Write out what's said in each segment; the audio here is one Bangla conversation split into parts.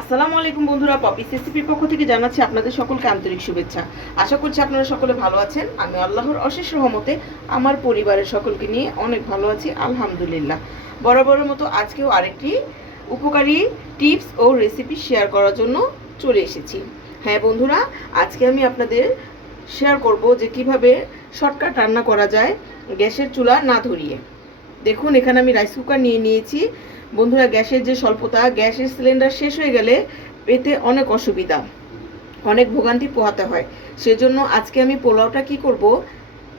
আসসালামু আলাইকুম বন্ধুরা, পপিস রেসিপির পক্ষ থেকে জানাচ্ছি আপনাদের সকলকে আন্তরিক শুভেচ্ছা। আশা করছি আপনারা সকলে ভালো আছেন। আমি আল্লাহর অশেষ রহমতে আমার পরিবারের সকলকে নিয়ে অনেক ভালো আছি, আলহামদুলিল্লাহ। বরাবরের মতো আজকেও আরেকটি উপকারী টিপস ও রেসিপি শেয়ার করার জন্য চলে এসেছি। হ্যাঁ বন্ধুরা, আজকে আমি আপনাদের শেয়ার করব যে কিভাবে শর্টকাট রান্না করা যায় গ্যাসের চুলা না ধরিয়ে। দেখুন, এখানে আমি রাইস কুকার নিয়ে নিয়েছি। বন্ধুরা, গ্যাসের যে স্বল্পতা, গ্যাসের সিলিন্ডার শেষ হয়ে গেলে পেতে অনেক অসুবিধা, অনেক ভোগান্তি পোহাতে হয়। সেজন্য আজকে আমি পোলাওটা কি করব,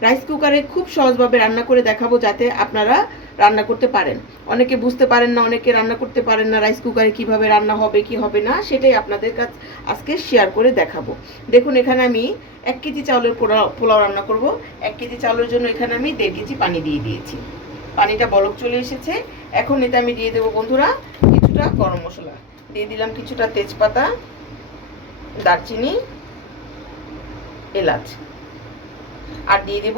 রাইস কুকারে খুব সহজভাবে রান্না করে দেখাবো, যাতে আপনারা রান্না করতে পারেন। অনেকে বুঝতে পারেন না, অনেকে রান্না করতে পারেন না রাইস কুকারে কিভাবে রান্না হবে কি হবে না, সেটাই আপনাদের কাছে আজকে শেয়ার করে দেখাবো। দেখুন, এখানে আমি 1 কেজি চাউলের পোলাও রান্না করব। 1 কেজি চাউলের জন্য এখানে আমি 1.5 কেজি পানি দিয়ে দিয়েছি। পানিটা বলক চলে এসেছে। এখন এতে আমি দিয়ে দেবো বন্ধুরা কিছুটা গরম মশলা, দিয়ে দিলাম কিছুটা তেজপাতা, দারচিনি, এলাচ, আর দিয়ে দেব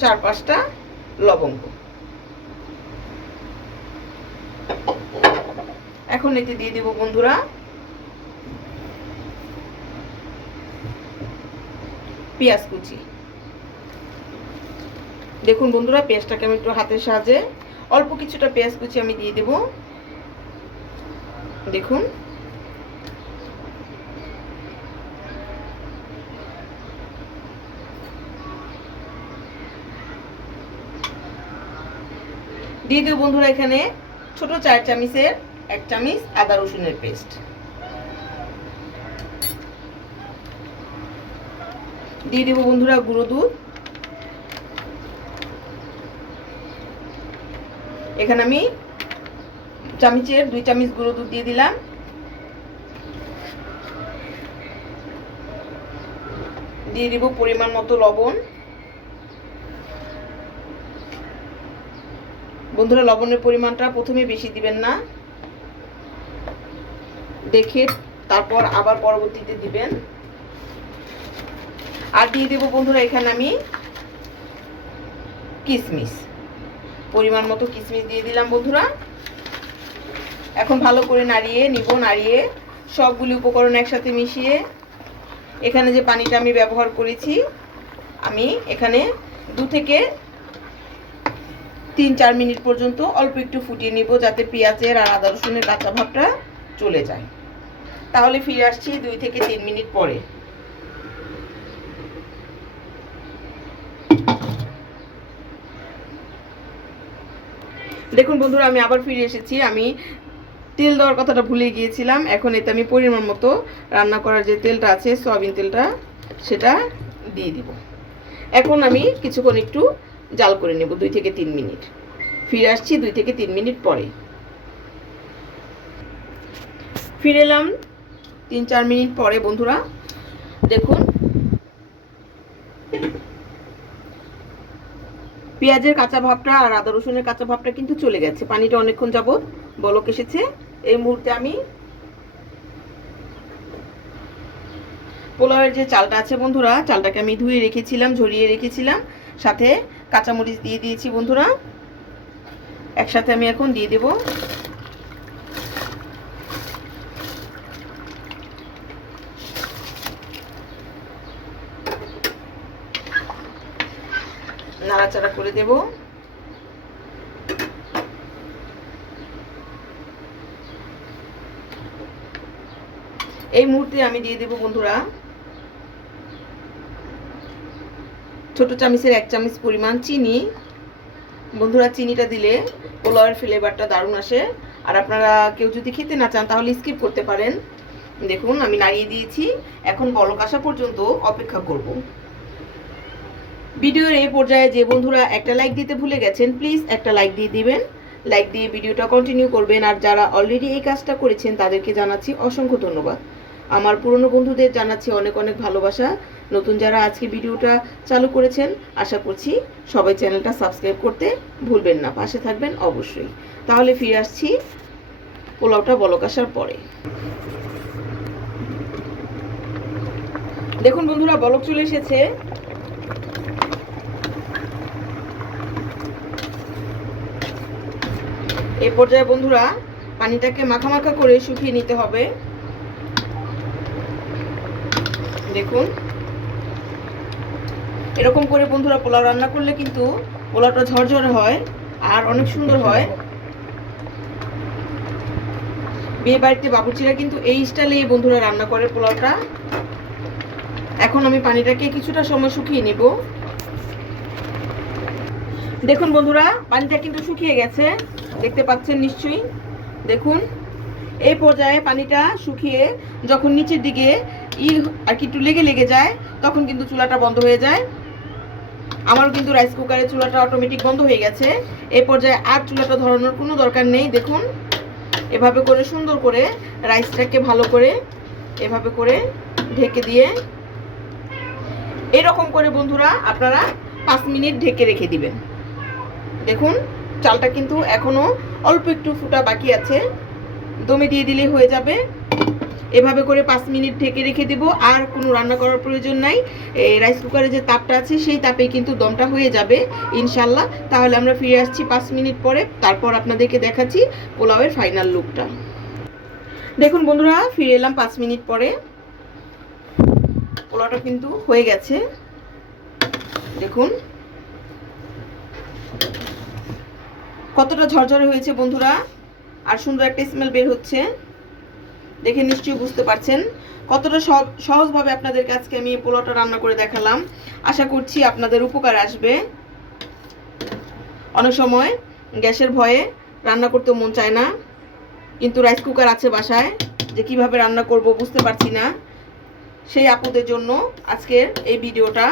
4-5টা লবঙ্গ। এখন এতে দিয়ে দেব বন্ধুরা পেঁয়াজ কুচি। দেখুন বন্ধুরা, পেঁয়াজটাকে আমি একটু হাতের সাহায্যে অল্প কিছুটা পেঁয়াজ কুচি আমি দিয়ে দেব। দেখুন, দিয়ে দেব বন্ধুরা এখানে ছোট 4 চামচের 1 চামচ আদা রসুনের পেস্ট। দিয়ে দেব বন্ধুরা গুঁড়ো দুধ। এখানে আমি চামচের 2 চামচ গুঁড়ো দুধ দিয়ে দিলাম। দিয়ে দেব পরিমাণ মতো লবণ। বন্ধুরা, লবণের পরিমাণটা প্রথমে বেশি দিবেন না, দেখে তারপর আবার পরবর্তীতে দিবেন। আর দিয়ে দেব বন্ধুরা এখানে আমি কিশমিশ, পরিমাণ মতো কিশমিশ দিয়ে দিলাম বন্ধুরা। এখন ভালো করে নাড়িয়ে নিব। নাড়িয়ে সবগুলি উপকরণ একসাথে মিশিয়ে এখানে যে পানিটা আমি ব্যবহার করেছি, আমি এখানে 2 থেকে 3-4 মিনিট পর্যন্ত অল্প একটু ফুটিয়ে নিব, যাতে পেঁয়াজের আর আদা রসুনের কাঁচা ভাবটা চলে যায়। তাহলে ফিরে আসছি 2 থেকে 3 মিনিট পরে। দেখুন বন্ধুরা, আমি আবার ফিরে এসেছি। আমি তেল দেওয়ার কথাটা ভুলে গিয়েছিলাম। এখন এতে আমি পরিমাণ মতো রান্না করার যে তেলটা আছে, সয়াবিন তেলটা, সেটা দিয়ে দিব। এখন আমি কিছুক্ষণ একটু জাল করে নেব 2 থেকে 3 মিনিট। ফিরে আসছি 2 থেকে 3 মিনিট পরে। ফিরে এলাম 3-4 মিনিট পরে বন্ধুরা। দেখুন, পেঁয়াজের কাঁচা ভাবটা আর আদা রসুনের কাঁচা ভাবটা কিন্তু চলে গেছে। পানিটা অনেকক্ষণ যাবত বলক এসেছে। এই মুহূর্তে আমি পোলাওয়ের যে চালটা আছে বন্ধুরা, চালটাকে আমি ধুয়ে রেখেছিলাম, ঝরিয়ে রেখেছিলাম, সাথে কাঁচামরিচ দিয়ে দিয়েছি বন্ধুরা। একসাথে আমি এখন দিয়ে দেব। নাড়াচাড়া করে দেব। এই মুহূর্তে আমি দিয়ে দেব বন্ধুরা ছোট চামচের 1 চামচ পরিমাণ চিনি। বন্ধুরা, চিনিটা দিলে পোলাওয়ের ফ্লেভারটা দারুণ আসে। আর আপনারা কেউ যদি খেতে না চান তাহলে স্কিপ করতে পারেন। দেখুন, আমি নাড়িয়ে দিয়েছি। এখন বলক আসা পর্যন্ত অপেক্ষা করব। ভিডিওর এই পর্যায়ে যে বন্ধুরা একটা লাইক দিতে ভুলে গেছেন, প্লিজ একটা লাইক দিয়ে দিবেন। লাইক দিয়ে ভিডিওটা কন্টিনিউ করবেন। আর যারা অলরেডি এই কাজটা করেছেন তাদেরকে জানাচ্ছি অসংখ্য ধন্যবাদ। আমার পুরনো বন্ধুদের জানাচ্ছি অনেক অনেক ভালোবাসা। নতুন যারা আজকে ভিডিওটা চালু করেছেন, আশা করছি সবাই চ্যানেলটা সাবস্ক্রাইব করতে ভুলবেন না, পাশে থাকবেন অবশ্যই। তাহলে ফিরে আসছি পোলাওটা বলক আসার পরে। দেখুন বন্ধুরা, বলক চলে এসেছে। এই পর্যায়ে বন্ধুরা পানিটাকে মাখা মাখা করে শুকিয়ে নিতে হবে। দেখুন এরকম করে বন্ধুরা পোলাও রান্না করলে কিন্তু পোলাওটা ঝরঝরে হয় আর অনেক সুন্দর হয়। বিয়ে বাড়িতে বাবুর্চিরা কিন্তু এই স্টাইলেই বন্ধুরা রান্না করে পোলাওটা। এখন আমি পানিটাকে কিছুটা সময় শুকিয়ে নেব। দেখুন বন্ধুরা পানিটা কিন্তু শুকিয়ে গেছে, দেখতে পাচ্ছেন নিশ্চয়ই। দেখুন এই পর্যায়ে পানিটা শুকিয়ে যখন নিচের দিকে আর কি একটু লেগে লেগে যায় তখন কিন্তু চুলাটা বন্ধ হয়ে যায়। আমারও কিন্তু রাইস কুকারের চুলাটা অটোমেটিক বন্ধ হয়ে গেছে। এই পর্যায়ে আর চুলাটা ধরানোর কোনো দরকার নেই। দেখুন এভাবে করে সুন্দর করে রাইসটাকে ভালো করে এভাবে করে ঢেকে দিয়ে এরকম করে বন্ধুরা আপনারা 5 মিনিট ঢেকে রেখে দিবেন। দেখুন চালটা কিন্তু এখনো অল্প একটু ফুটা বাকি আছে, দমে দিয়ে দিলে হয়ে যাবে। এভাবে করে 5 মিনিট ঢেকে রেখে দেব, আর কোনো রান্না করার প্রয়োজন নাই। এই রাইস কুকারে যে তাপটা আছে সেই তাপেই কিন্তু দমটা হয়ে যাবে ইনশাল্লাহ। তাহলে আমরা ফিরে আসছি 5 মিনিট পরে, তারপর আপনাদেরকে দেখাচ্ছি পোলাওয়ের ফাইনাল লুকটা। দেখুন বন্ধুরা ফিরে এলাম 5 মিনিট পরে, পোলাওটা কিন্তু হয়ে গেছে। দেখুন কতটা ঝরঝরে হয়েছে বন্ধুরা, আর সুন্দর একটা স্মেল বের হচ্ছে। দেখে নিশ্চয়ই বুঝতে পারছেন কতটা সহজভাবে আপনাদের কাছে আমি পোলাওটা রান্না করে দেখালাম। আশা করছি আপনাদের উপকার আসবে। অনেক সময় গ্যাসের ভয়ে রান্না করতে মন চায় না, কিন্তু রাইস কুকার আছে বাসায়, যে কিভাবে রান্না করব বুঝতে পারছি না, সেই আপুদের জন্য আজকের এই ভিডিওটা।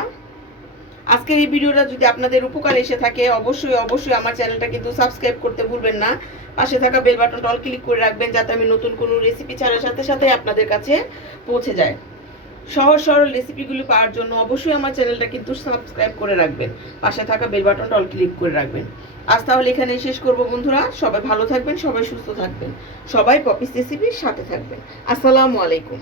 আজকের এই ভিডিওটা যদি আপনাদের উপকার এসে থাকে অবশ্যই আমার চ্যানেলটা কিন্তু সাবস্ক্রাইব করতে ভুলবেন না। পাশে থাকা বেল বাটনটা অল ক্লিক করে রাখবেন, যাতে আমি নতুন কোনো রেসিপি ছাড়ার সাথে সাথে আপনাদের কাছে পৌঁছে যায়। সহজ সরল রেসিপিগুলো পাওয়ার জন্য অবশ্যই আমার চ্যানেলটা কিন্তু সাবস্ক্রাইব করে রাখবেন, পাশে থাকা বেল বাটনটা অল ক্লিক করে রাখবেন। আজ তাহলে এখানেই শেষ করব বন্ধুরা। সবাই ভালো থাকবেন, সবাই সুস্থ থাকবেন, সবাই পপিস রেসিপির সাথে থাকবেন। আসসালামু আলাইকুম।